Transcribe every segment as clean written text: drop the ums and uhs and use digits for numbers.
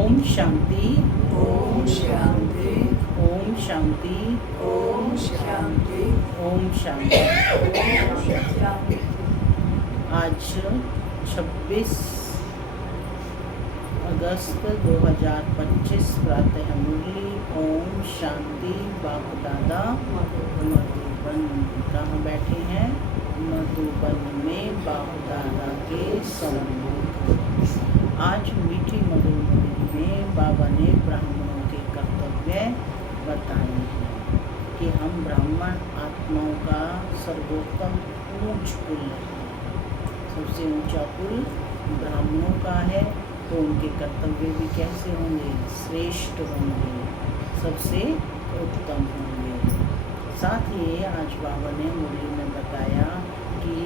ओम शांति। ओम शांति। ओम शांति। ओम शांति। ओम शांति। ओम शांति। आज 26 अगस्त 2025 प्रातः मुरली। ओम शांति। बाप दादा मधुबन कहाँ बैठे हैं? मधुबन में बाप दादा के सम्मुख। आज मीठी मधुर मुरली में बाबा ने ब्राह्मणों के कर्तव्य बताए हैं कि हम ब्राह्मण आत्माओं का सर्वोत्तम ऊंच कुल है। सबसे ऊंचा कुल ब्राह्मणों का है, तो उनके कर्तव्य भी कैसे होंगे? श्रेष्ठ होंगे, सबसे उत्तम होंगे। साथ ही आज बाबा ने मुरली में बताया कि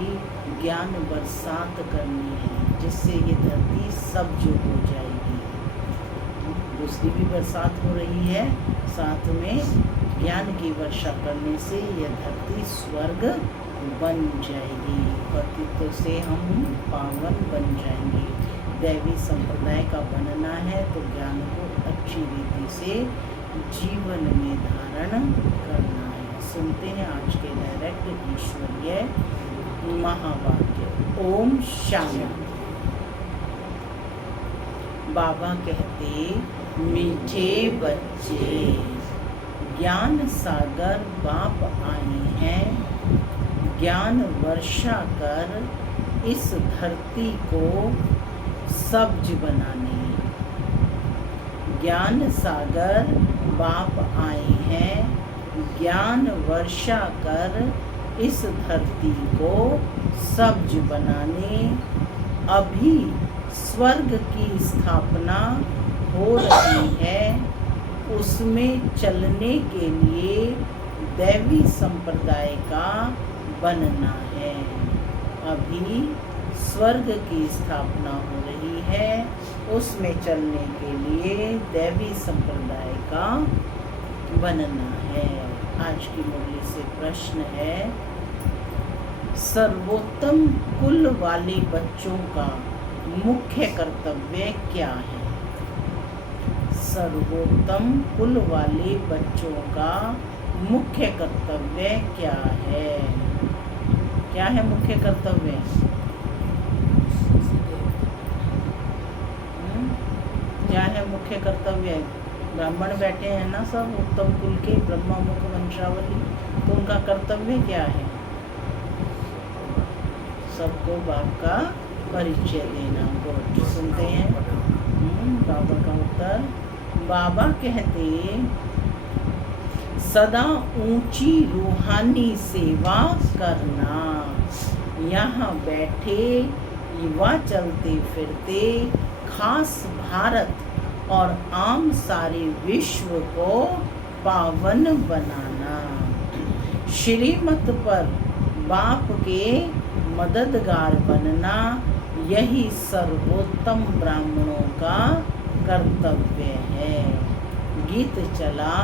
ज्ञान बरसात करनी है, जिससे ये धरती सब्ज हो जाएगी। दूसरी भी बरसात हो रही है, साथ में ज्ञान की वर्षा करने से यह धरती स्वर्ग बन जाएगी। पतितों से हम पावन बन जाएंगे। दैवी संप्रदाय का बनना है तो ज्ञान को अच्छी रीति से जीवन में धारण करना है। सुनते हैं आज के डायरेक्ट ईश्वरीय महावाक्य। ओम शांति। बाबा कहते, मीठे बच्चे, ज्ञान सागर बाप आए हैं, ज्ञान वर्षा कर इस धरती को सब्ज बनाने। ज्ञान सागर बाप आए हैं, ज्ञान वर्षा कर इस धरती को सब्ज बनाने। अभी स्वर्ग की स्थापना हो रही है, उसमें चलने के लिए दैवी संप्रदाय का बनना है। अभी स्वर्ग की स्थापना हो रही है, उसमें चलने के लिए दैवी संप्रदाय का बनना है। आज की मुरली से प्रश्न है, सर्वोत्तम कुल वाले बच्चों का मुख्य कर्तव्य क्या है? सर्वोत्तम कुल वाले बच्चों का मुख्य कर्तव्य क्या है? क्या है मुख्य कर्तव्य? क्या है मुख्य कर्तव्य? ब्राह्मण बैठे हैं ना सब, उत्तम कुल के ब्रह्मा मुख वंशावली, तो उनका कर्तव्य क्या है? सबको बाप का परिचय देना। गुड। सुनते हैं बाबा का उत्तर। बाबा कहते, सदा ऊंची रूहानी सेवा करना। यहाँ बैठे युवा चलते फिरते खास भारत और आम सारे विश्व को पावन बनाना। श्रीमत पर बाप के मददगार बनना, यही सर्वोत्तम ब्राह्मणों का कर्तव्य है। गीत चला,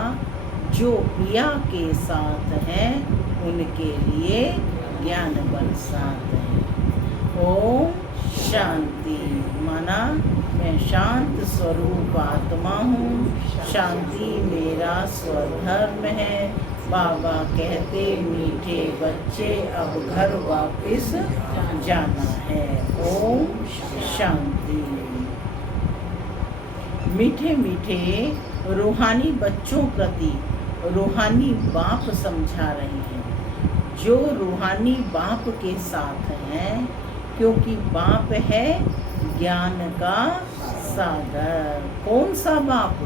जो पिया के साथ है उनके लिए ज्ञान बरसात है। ओम शांति। माना मैं शांत स्वरूप आत्मा हूँ, शांति मेरा स्वधर्म है। बाबा कहते, मीठे बच्चे अब घर वापस जाना है। ओम शांति। मीठे मीठे रूहानी बच्चों प्रति रूहानी बाप समझा रहे हैं, जो रूहानी बाप के साथ हैं, क्योंकि बाप है ज्ञान का सागर। कौन सा बाप?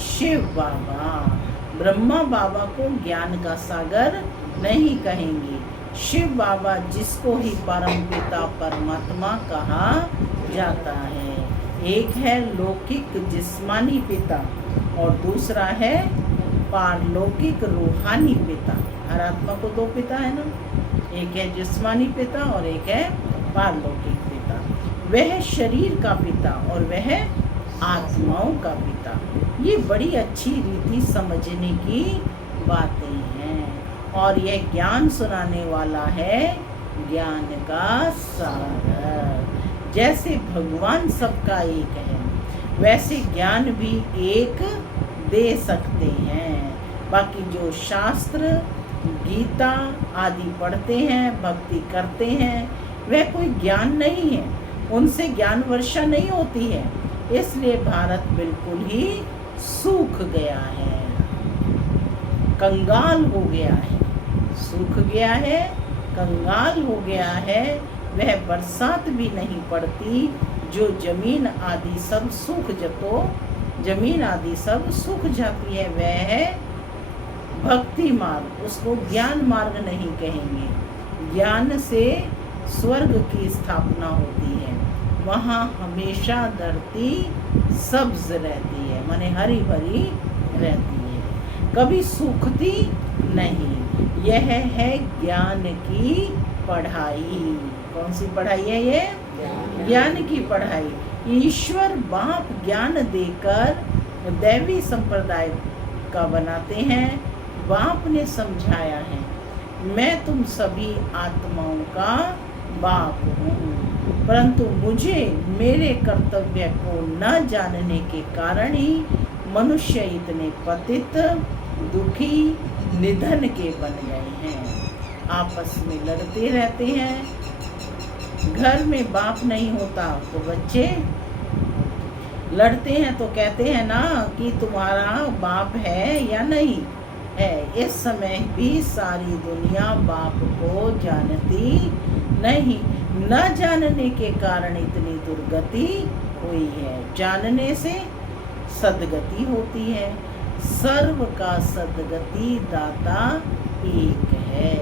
शिव बाबा। ब्रह्मा बाबा को ज्ञान का सागर नहीं कहेंगे। शिव बाबा जिसको ही परम पिता परमात्मा कहा जाता है। एक है लौकिक जिस्मानी पिता और दूसरा है पारलौकिक रूहानी पिता। हर आत्मा को दो पिता है ना, एक है जिस्मानी पिता और एक है पारलौकिक पिता। वह शरीर का पिता और वह आत्माओं का पिता। ये बड़ी अच्छी रीति समझने की बातें हैं। और यह ज्ञान सुनाने वाला है ज्ञान का सागर। जैसे भगवान सबका एक है, वैसे ज्ञान भी एक दे सकते हैं। बाकी जो शास्त्र गीता आदि पढ़ते हैं, भक्ति करते हैं, वह कोई ज्ञान नहीं है, उनसे ज्ञान वर्षा नहीं होती है। इसलिए भारत बिल्कुल ही सूख गया है, कंगाल हो गया है, सूख गया है, कंगाल हो गया है। वह बरसात भी नहीं पड़ती, जो जमीन आदि सब जमीन आदि सब सूख जाती है। वह है भक्ति मार्ग, उसको ज्ञान मार्ग नहीं कहेंगे। ज्ञान से स्वर्ग की स्थापना होती है, वहाँ हमेशा धरती सब्ज रहती है, माने हरी भरी रहती है, कभी सूखती नहीं। यह है ज्ञान की पढ़ाई। कौन सी पढ़ाई है ये? ज्ञान की पढ़ाई। ईश्वर बाप ज्ञान देकर दैवी संप्रदाय का बनाते हैं। बाप ने समझाया है, मैं तुम सभी आत्माओं का बाप हूँ, परंतु मुझे मेरे कर्तव्य को न जानने के कारण ही मनुष्य इतने पतित, दुखी, निधन के बन गए हैं। आपस में लड़ते रहते हैं। घर में बाप नहीं होता तो बच्चे लड़ते हैं, तो कहते हैं ना कि तुम्हारा बाप है या नहीं है। इस समय भी सारी दुनिया बाप को जानती नहीं, न जानने के कारण इतनी दुर्गति हुई है। जानने से सद्गति होती है। सर्व का सद्गति दाता एक है।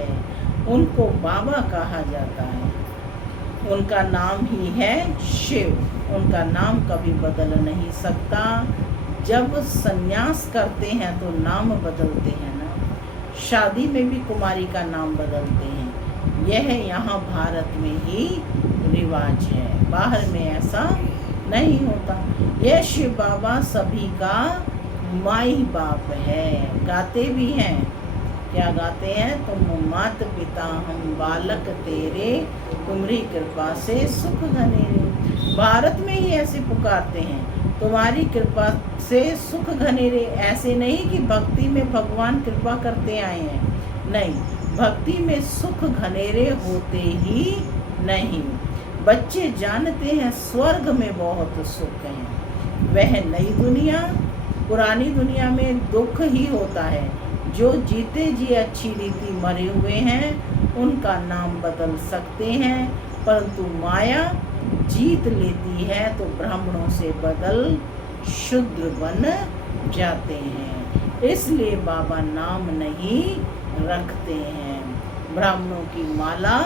उनको बाबा कहा जाता है। उनका नाम ही है शिव। उनका नाम कभी बदल नहीं सकता। जब सन्यास करते हैं तो नाम बदलते हैं ना, शादी में भी कुमारी का नाम बदलते हैं। यह यहाँ भारत में ही रिवाज है, बाहर में ऐसा नहीं होता। यह शिव बाबा सभी का माई बाप है। गाते भी हैं, क्या गाते हैं? तुम मात पिता हम बालक तेरे, तुम्हारी कृपा से सुख घनेरे। भारत में ही ऐसे पुकारते हैं, तुम्हारी कृपा से सुख घनेरे। ऐसे नहीं कि भक्ति में भगवान कृपा करते आए हैं, नहीं, भक्ति में सुख घनेरे होते ही नहीं। बच्चे जानते हैं स्वर्ग में बहुत सुख है। वह नई दुनिया, पुरानी दुनिया में दुख ही होता है। जो जीते जी अच्छी रीति मरे हुए हैं उनका नाम बदल सकते हैं, परंतु माया जीत लेती है तो ब्राह्मणों से बदल शूद्र बन जाते हैं। इसलिए बाबा नाम नहीं रखते हैं। ब्राह्मणों की माला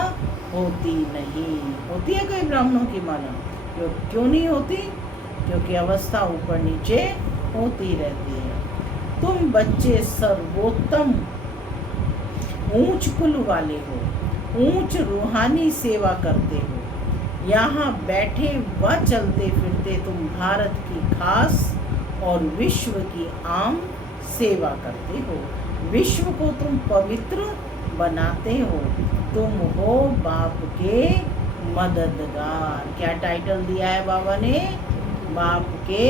होती नहीं। होती है कोई ब्राह्मणों की माला? क्यों नहीं होती? क्योंकि अवस्था ऊपर नीचे होती रहती है। तुम बच्चे सर्वोत्तम ऊंच कुल वाले हो, ऊंच रूहानी सेवा करते हो। यहाँ बैठे व चलते फिरते तुम भारत की खास और विश्व की आम सेवा करते हो। विश्व को तुम पवित्र बनाते हो। तुम हो बाप के मददगार। क्या टाइटल दिया है बाबा ने? बाप के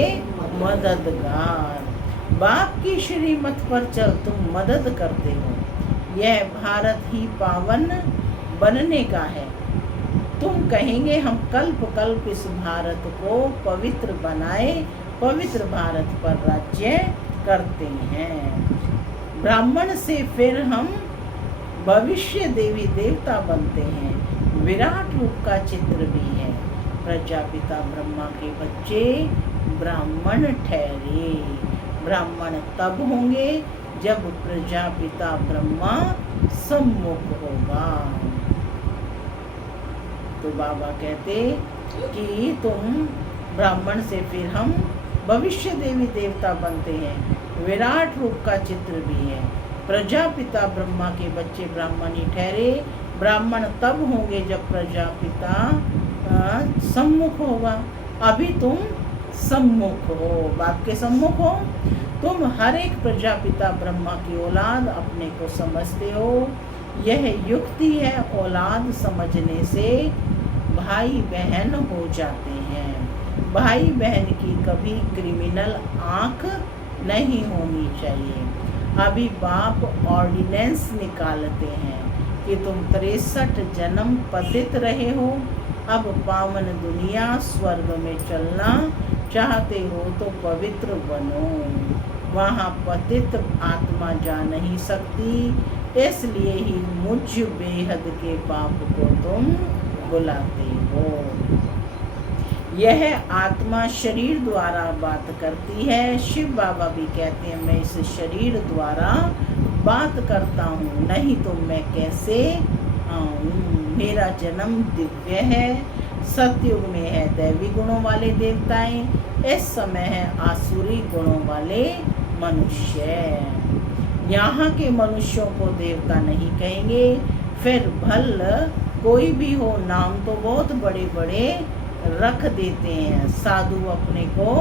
मददगार। बाप की श्रीमत पर चल तुम मदद करते हो। यह भारत ही पावन बनने का है। तुम कहेंगे हम कल्प कल्प इस भारत को पवित्र बनाए, पवित्र भारत पर राज्य करते हैं। ब्राह्मण से फिर हम भविष्य देवी देवता बनते हैं। विराट रूप का चित्र भी है। प्रजापिता ब्रह्मा के बच्चे ब्राह्मण ठहरे। ब्राह्मण तब होंगे जब प्रजापिता ब्रह्मा सम्मुख होगा। तो बाबा कहते कि तुम ब्राह्मण से फिर हम भविष्य देवी देवता बनते हैं। विराट रूप का चित्र भी है। प्रजापिता ब्रह्मा के बच्चे ब्राह्मण ही ठहरे। ब्राह्मण तब होंगे जब प्रजापिता सम्मुख होगा। अभी तुम सम्मुख हो, बाप के सम्मुख हो। तुम हर एक प्रजापिता ब्रह्मा की औलाद अपने को समझते हो। यह युक्ति है, औलाद समझने से भाई बहन हो जाते हैं। भाई बहन की कभी क्रिमिनल आंख नहीं होनी चाहिए। अभी बाप ऑर्डिनेंस निकालते हैं कि तुम 63 जन्म पतित रहे हो, अब पावन दुनिया स्वर्ग में चलना चाहते हो तो पवित्र बनो। वहाँ पतित आत्मा जा नहीं सकती, इसलिए ही मुझ बेहद के बाप को तुम बुलाते हो। यह आत्मा शरीर द्वारा बात करती है। शिव बाबा भी कहते हैं मैं इस शरीर द्वारा बात करता हूँ, नहीं तो मैं कैसे आऊँ। मेरा जन्म दिव्य है। सतयुग में है दैवी गुणों वाले देवताएं, इस समय है आसुरी गुणों वाले मनुष्य। यहाँ के मनुष्यों को देवता नहीं कहेंगे, फिर भल कोई भी हो, नाम तो बहुत बड़े बड़े रख देते हैं। साधु अपने को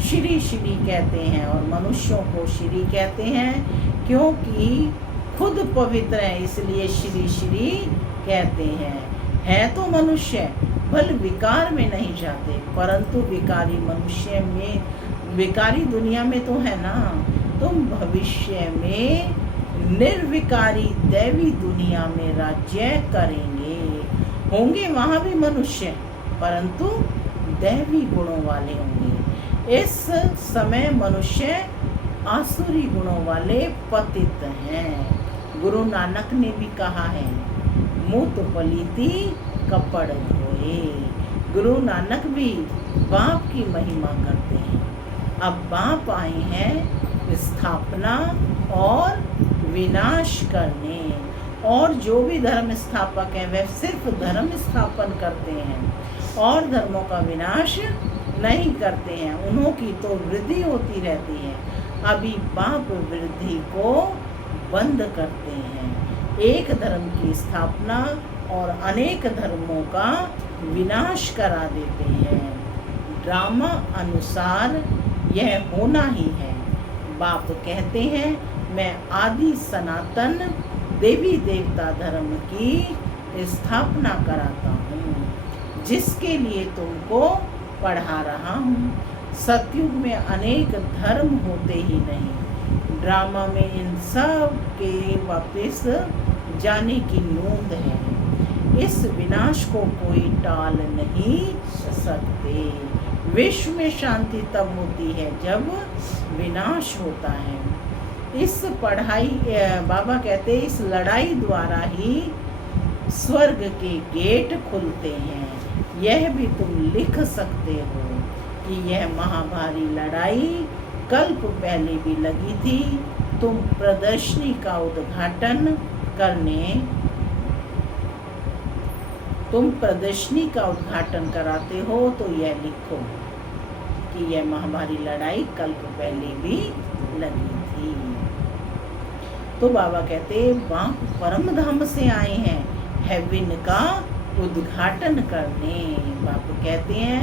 श्री श्री कहते हैं और मनुष्यों को श्री कहते हैं, क्योंकि खुद पवित्र है इसलिए श्री श्री कहते हैं। है तो मनुष्य, भल विकार में नहीं जाते, परंतु विकारी मनुष्य में, विकारी दुनिया में तो है ना। तुम भविष्य में निर्विकारी दैवी दुनिया में राज्य करेंगे। होंगे वहाँ भी मनुष्य, परंतु दैवी गुणों वाले होंगे। इस समय मनुष्य आसुरी गुणों वाले पतित हैं। गुरु नानक ने भी कहा है, मूत पलीती कपड़ धोए। गुरु नानक भी बाप की महिमा करते हैं। अब बाप आए हैं स्थापना और विनाश करने, और जो भी धर्म स्थापक हैं वह सिर्फ धर्म स्थापन करते हैं और धर्मों का विनाश नहीं करते हैं। उन्हों की तो वृद्धि होती रहती है। अभी बाप वृद्धि को बंद करते हैं, एक धर्म की स्थापना और अनेक धर्मों का विनाश करा देते हैं। ड्रामा अनुसार यह होना ही है। बाप कहते हैं मैं आदि सनातन देवी देवता धर्म की स्थापना कराता हूँ, जिसके लिए तुमको पढ़ा रहा हूँ। सतयुग में अनेक धर्म होते ही नहीं, ड्रामा में इन सब के वापस जाने की नोंद है। इस विनाश को कोई टाल नहीं सकते। विश्व में शांति तब होती है जब विनाश होता है। इस पढ़ाई, बाबा कहते हैं इस लड़ाई द्वारा ही स्वर्ग के गेट खुलते हैं। यह भी तुम लिख सकते हो कि यह महाभारी लड़ाई कल्प पहले भी लगी थी। तुम प्रदर्शनी का उद्घाटन कराते हो तो यह लिखो कि यह महाभारी लड़ाई कल्प पहले भी लगी थी। तो बाबा कहते बाप परम धाम से आए हैं हेवन का उद्घाटन करने। बाप कहते हैं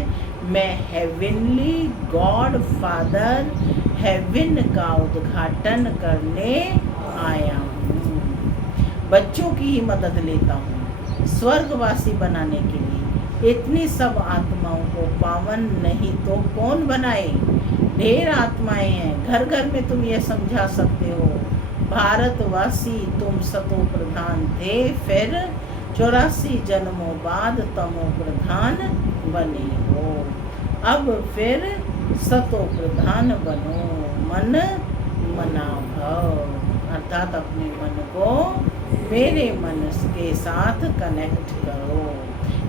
मैं हेवनली गॉड फादर हेवन का उद्घाटन करने आया हूँ। बच्चों की ही मदद लेता हूँ स्वर्गवासी बनाने के लिए। इतनी सब आत्माओं को पावन नहीं तो कौन बनाए। ढेर आत्माएं हैं, घर घर में तुम ये समझा सकते हो। भारतवासी तुम सतो प्रधान थे, फिर 84 जन्मों बाद तमो प्रधान बने हो। अब फिर सतो प्रधान बनो। मन मना भव, अर्थात अपने मन को मेरे मन के साथ कनेक्ट करो।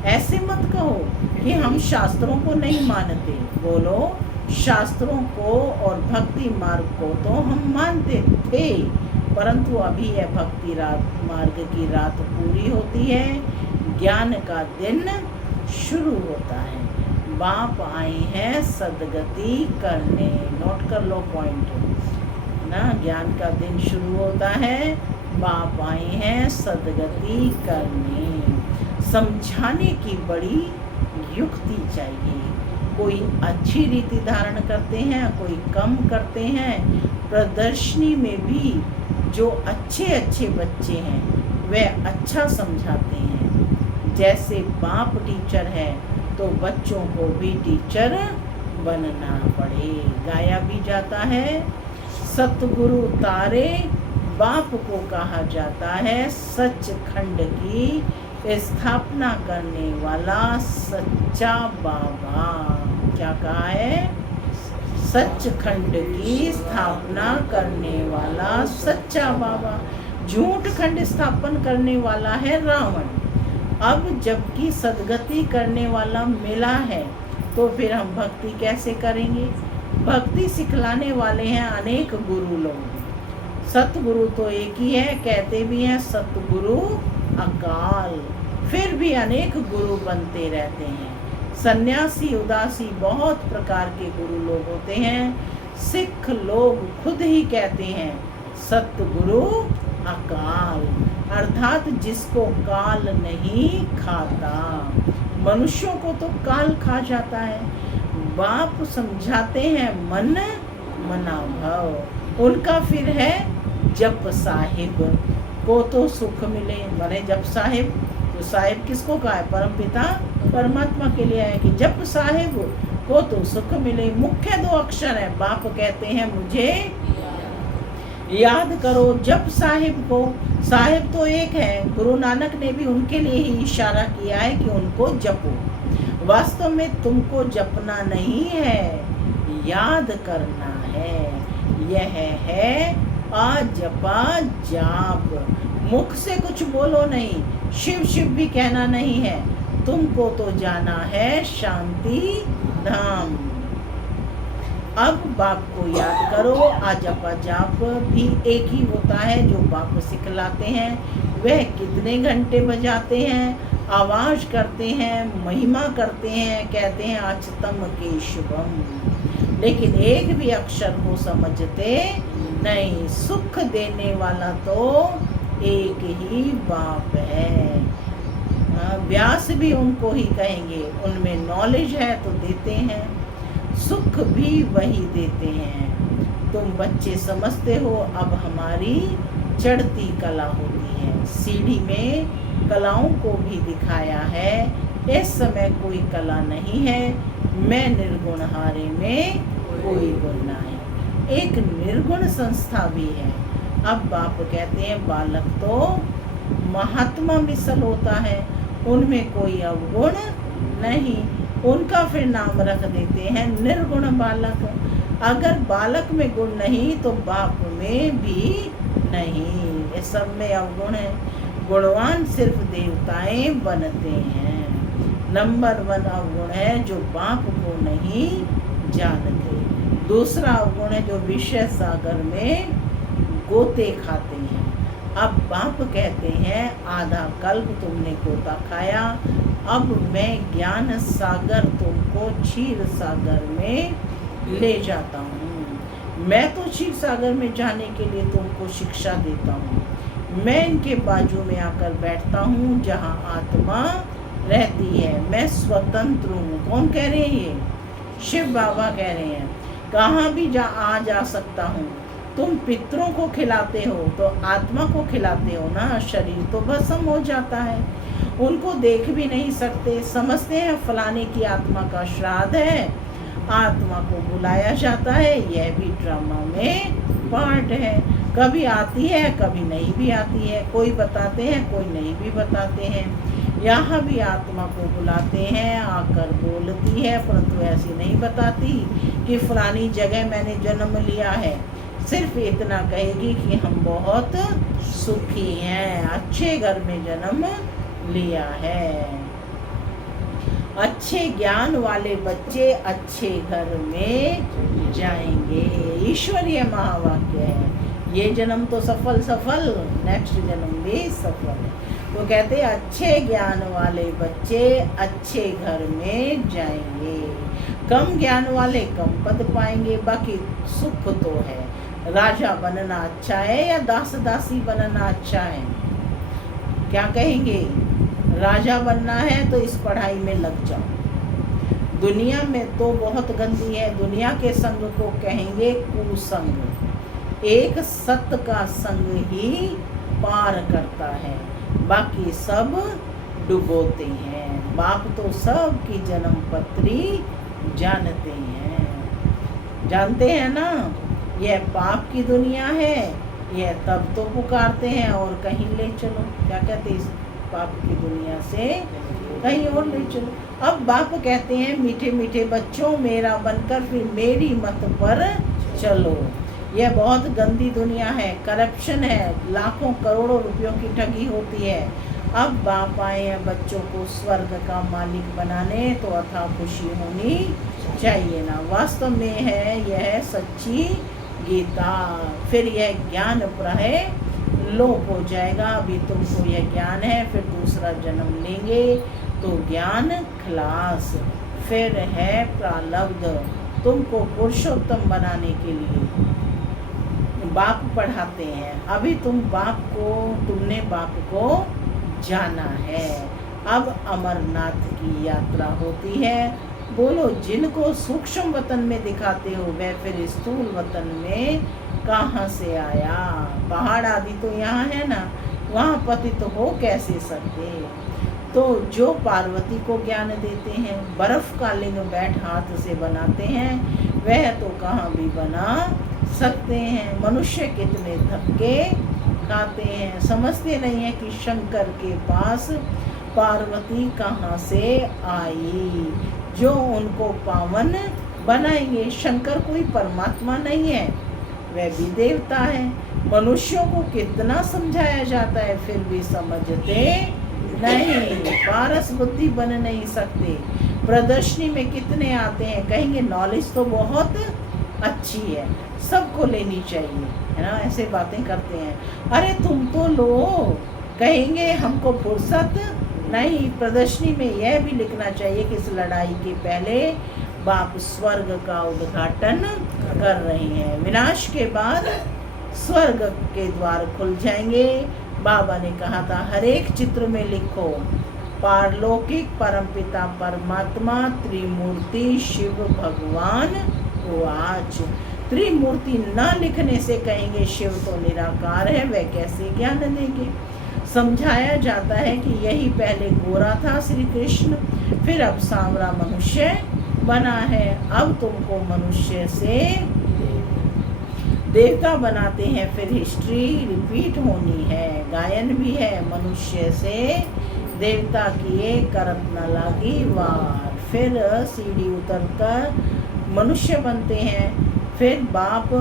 ऐसे मत कहो कि हम शास्त्रों को नहीं मानते। बोलो शास्त्रों को और भक्ति मार्ग को तो हम मानते थे, परंतु अभी यह भक्ति मार्ग की रात पूरी होती है, ज्ञान का दिन शुरू होता है। बाप आए हैं सदगति करने। नोट कर लो पॉइंट ना, ज्ञान का दिन शुरू होता है, बाप आए हैं सदगति करने। समझाने की बड़ी युक्ति चाहिए। कोई अच्छी रीति धारण करते हैं, कोई कम करते हैं। प्रदर्शनी में भी जो अच्छे अच्छे बच्चे हैं वे अच्छा समझाते हैं। जैसे बाप टीचर है तो बच्चों को भी टीचर बनना पड़े। गाया भी जाता है, सतगुरु तारे बाप को कहा जाता है, सचखंड की स्थापना करने वाला सच्चा बाबा। क्या कहा है? सचखंड की स्थापना करने वाला सच्चा बाबा। झूठ खंड स्थापन करने वाला है रावण। अब जबकि सदगति करने वाला मिला है तो फिर हम भक्ति कैसे करेंगे? भक्ति सिखलाने वाले हैं अनेक गुरु लोग। सतगुरु तो एक ही है, कहते भी हैं सतगुरु अकाल, फिर भी अनेक गुरु बनते रहते हैं। सन्यासी उदासी बहुत प्रकार के गुरु लोग होते हैं। सिख लोग खुद ही कहते हैं सतगुरु अकाल, अर्थात जिसको काल नहीं खाता। मनुष्यों को तो काल खा जाता है। बाप समझाते हैं मन मना भव, उनका फिर है जप साहिब को तो सुख मिले। माने जप साहिब, तो साहिब किसको कहा है? परम पिता परमात्मा के लिए है कि जप साहिब को तो सुख मिले। मुख्य 2 अक्षर है। बाप कहते हैं मुझे याद करो जप साहिब को। साहिब तो एक है, गुरु नानक ने भी उनके लिए ही इशारा किया है कि उनको जपो। वास्तव में तुमको जपना नहीं है, याद करना है। यह है अजपा जाप। मुख से कुछ बोलो नहीं, शिव शिव भी कहना नहीं है। तुमको तो जाना है शांति धाम। अब बाप को याद करो। अजपा जाप भी एक ही होता है जो बाप सिखलाते हैं। वह कितने घंटे बजाते हैं, आवाज करते हैं, महिमा करते हैं, कहते हैं अच्युतम केशवम, लेकिन एक भी अक्षर को समझते नहीं। सुख देने वाला तो एक ही बाप है। व्यास भी उनको ही कहेंगे, उनमें नॉलेज है तो देते हैं, सुख भी वही देते हैं। तुम बच्चे समझते हो अब हमारी चढ़ती कला होती है। सीढ़ी में कलाओं को भी दिखाया है। इस समय कोई कला नहीं है, मैं निर्गुण हारे में कोई गुण ना है। एक निर्गुण संस्था भी है। अब बाप कहते हैं बालक तो महात्मा मिसल होता है, उनमें कोई अवगुण नहीं। उनका फिर नाम रख देते हैं निर्गुण बालक। अगर बालक में गुण नहीं तो बाप में भी नहीं। ये सब में अवगुण है। गुणवान सिर्फ देवताएं बनते हैं। नंबर 1 अवगुण है जो बाप को नहीं जानते। दूसरा अवगुण है जो विषय सागर में गोते खाते हैं। अब बाप कहते हैं आधा कल्प तुमने गोता खाया, अब मैं ज्ञान सागर तुमको क्षीर सागर में ले जाता हूँ। मैं तो क्षीर सागर में जाने के लिए तुमको शिक्षा देता हूँ। मैं इनके बाजू में आकर बैठता हूँ जहाँ आत्मा रहती है। मैं स्वतंत्र हूँ। कौन कह रहे हैं? ये शिव बाबा कह रहे हैं। कहाँ भी जा सकता हूँ। तुम पितरों को खिलाते हो तो आत्मा को खिलाते हो ना। शरीर तो भस्म हो जाता है, उनको देख भी नहीं सकते। समझते हैं फलाने की आत्मा का श्राद्ध है, आत्मा को बुलाया जाता है। यह भी ड्रामा में पार्ट है। कभी आती है, कभी नहीं भी आती है। कोई बताते हैं, कोई नहीं भी बताते हैं। यहाँ भी आत्मा को बुलाते हैं, आकर बोलती है, परंतु ऐसी नहीं बताती कि फलानी जगह मैंने जन्म लिया है। सिर्फ इतना कहेगी कि हम बहुत सुखी हैं, अच्छे घर में जन्म लिया है। अच्छे ज्ञान वाले बच्चे अच्छे घर में जाएंगे। ईश्वरीय महावाक्य है। ये जन्म तो सफल, नेक्स्ट जन्म भी सफल है। तो कहते हैं अच्छे ज्ञान वाले बच्चे अच्छे घर में जाएंगे। कम ज्ञान वाले कम पद पाएंगे। बाकी सुख तो है। राजा बनना अच्छा है या दास दासी बनना अच्छा है? क्या कहेंगे? राजा बनना है तो इस पढ़ाई में लग जाओ। दुनिया में तो बहुत गंदी है। दुनिया के संग को कहेंगे कुसंग। एक सत्य का संग ही पार करता है, बाकी सब डुबोते हैं। बाप तो सबकी जन्म पत्री जानते हैं। जानते हैं ना, यह पाप की दुनिया है, यह तब तो पुकारते हैं और कहीं ले चलो। क्या कहते हैं, इस पाप की दुनिया से कहीं और ले चलो। अब बाप कहते हैं मीठे मीठे बच्चों मेरा बनकर फिर मेरी मत पर चलो। यह बहुत गंदी दुनिया है, करप्शन है, लाखों करोड़ों रुपयों की ठगी होती है। अब बाप आए हैं बच्चों को स्वर्ग का मालिक बनाने, तो अथाह खुशी होनी चाहिए ना। वास्तव में है यह सच्ची गीता। फिर यह ज्ञान प्राय लोप हो जाएगा। अभी तुमको यह ज्ञान है, फिर दूसरा जन्म लेंगे तो ज्ञान खलास। फिर है प्रारब्ध तुमको पुरुषोत्तम बनाने के लिए बाप पढ़ाते हैं। अभी तुमने बाप को जाना है। अब अमरनाथ की यात्रा होती है। बोलो, जिनको सूक्ष्म वतन में दिखाते हो वह फिर स्थूल वतन में कहाँ से आया? पहाड़ आदि तो यहाँ है ना, वहाँ पतित तो हो कैसे सकते? तो जो पार्वती को ज्ञान देते हैं, बर्फ का लिंग बैठ हाथ से बनाते हैं, वह तो कहाँ भी बना सकते हैं। मनुष्य कितने धक्के खाते हैं, समझते नहीं है कि शंकर के पास पार्वती कहाँ से आई जो उनको पावन बनाएंगे। शंकर कोई परमात्मा नहीं है, वह भी देवता है। मनुष्यों को कितना समझाया जाता है फिर भी समझते नहीं, पारस बुद्धि बन नहीं सकते। प्रदर्शनी में कितने आते हैं, कहेंगे नॉलेज तो बहुत अच्छी है, सबको लेनी चाहिए, है ना, ऐसे बातें करते हैं। अरे तुम तो लो, कहेंगे हमको फुर्सत नहीं। प्रदर्शनी में यह भी लिखना चाहिए कि इस लड़ाई के पहले बाप स्वर्ग का उद्घाटन कर रहे हैं। विनाश के बाद स्वर्ग के द्वार खुल जाएंगे। बाबा ने कहा था हर एक चित्र में लिखो पारलौकिक परमपिता परमात्मा त्रिमूर्ति शिव भगवान वाच। त्रिमूर्ति न लिखने से कहेंगे शिव तो निराकार है, वह कैसे ज्ञान देंगे। समझाया जाता है कि यही पहले गोरा था श्री कृष्ण, फिर अब सांवरा मनुष्य बना है। अब तुमको मनुष्य से देवता बनाते हैं, फिर हिस्ट्री रिपीट होनी है। गायन भी है, मनुष्य से देवता किए करत न लागी वार। फिर सीढ़ी उतरकर मनुष्य बनते हैं, फिर बाप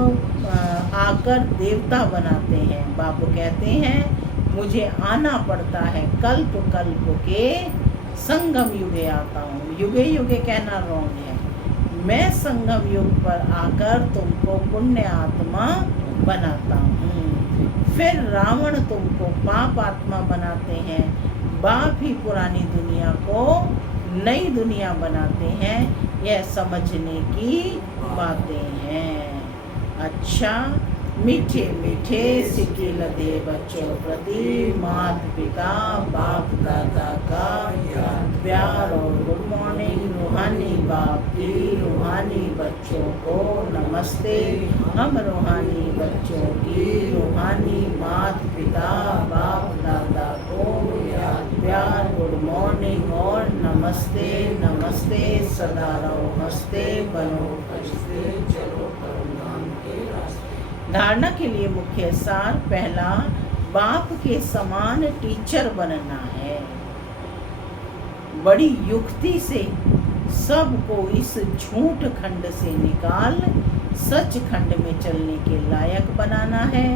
आकर देवता बनाते हैं। बाप कहते हैं मुझे आना पड़ता है, कल्प कल्प के संगम युगे आता हूँ। युगे युगे कहना रॉन्ग है, मैं संगम युग पर आकर तुमको पुण्य आत्मा बनाता हूँ। फिर रावण तुमको पाप आत्मा बनाते हैं। बाप ही पुरानी दुनिया को नई दुनिया बनाते हैं। यह समझने की बातें हैं। अच्छा, मीठे मीठे सिक्के लदे बच्चों प्रति माता पिता बाप दादा का प्यार और गुड मॉर्निंग। रूहानी बाप की रूहानी बच्चों को नमस्ते। हम रूहानी बच्चों की रूहानी माता पिता बाप दादा को प्यार गुड मॉर्निंग और नमस्ते। नमस्ते, सदा रहो हंसते, बनो हंसते, चलो परम के रास्ते। धारणा के लिए मुख्य सार, पहला, बाप के समान टीचर बनना है। बड़ी युक्ति से सबको इस झूठ खंड से निकाल सच खंड में चलने के लायक बनाना है।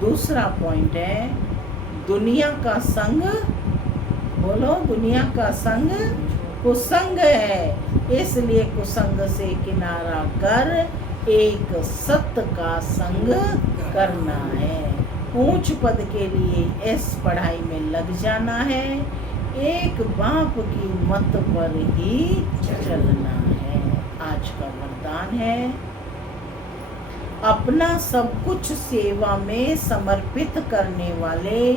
दूसरा पॉइंट है दुनिया का संग, बोलो, दुनिया का संग कुसंग है, इसलिए कुसंग से किनारा कर एक सत्य का संग करना है। ऊंच पद के लिए इस पढ़ाई में लग जाना है। एक बाप की मत पर ही चलना है। आज का वरदान है अपना सब कुछ सेवा में समर्पित करने वाले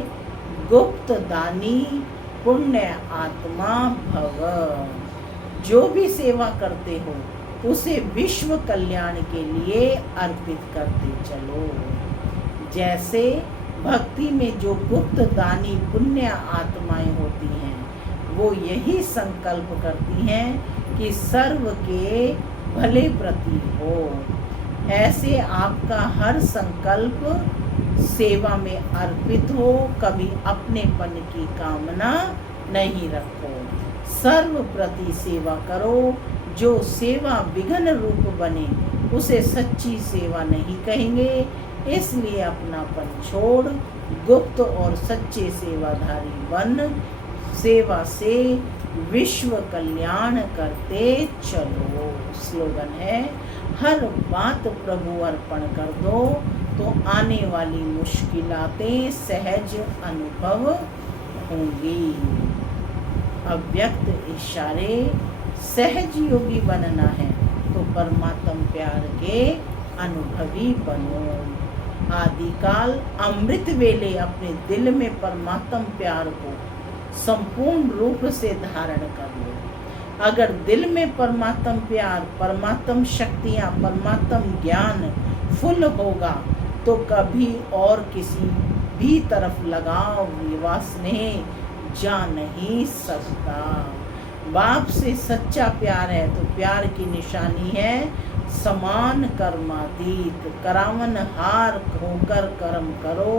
गुप्त दानी पुण्य आत्मा भव। जो भी सेवा करते हो उसे विश्व कल्याण के लिए अर्पित करते चलो। जैसे भक्ति में जो गुप्त दानी पुण्य आत्माएं होती हैं वो यही संकल्प करती हैं कि सर्व के भले प्रति हो। ऐसे आपका हर संकल्प सेवा में अर्पित हो, कभी अपनेपन की कामना नहीं रखो। सर्व प्रति सेवा करो। जो सेवा विघ्न रूप बने उसे सच्ची सेवा नहीं कहेंगे। इसलिए अपनापन छोड़ गुप्त और सच्चे सेवाधारी बन सेवा से विश्व कल्याण करते चलो। स्लोगन है, हर बात प्रभु अर्पण कर दो तो आने वाली मुश्किलातें सहज अनुभव होंगी। अव्यक्त इशारे, सहज योगी बनना है तो परमात्म प्यार के अनुभवी बनो। आदिकाल अमृत वेले अपने दिल में परमात्म प्यार को संपूर्ण रूप से धारण कर लो। अगर दिल में परमात्म प्यार, परमात्म शक्तियाँ, परमात्म ज्ञान फुल होगा तो कभी और किसी भी तरफ लगाव विवाह स्नेह जा नहीं सकता। बाप से सच्चा प्यार है तो प्यार की निशानी है समान कर्मातीत। करावन हार होकर कर्म करो,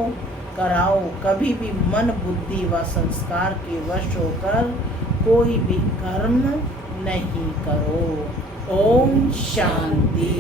कराओ। कभी भी मन बुद्धि व संस्कार के वश होकर कोई भी कर्म नहीं करो। ओम शांति।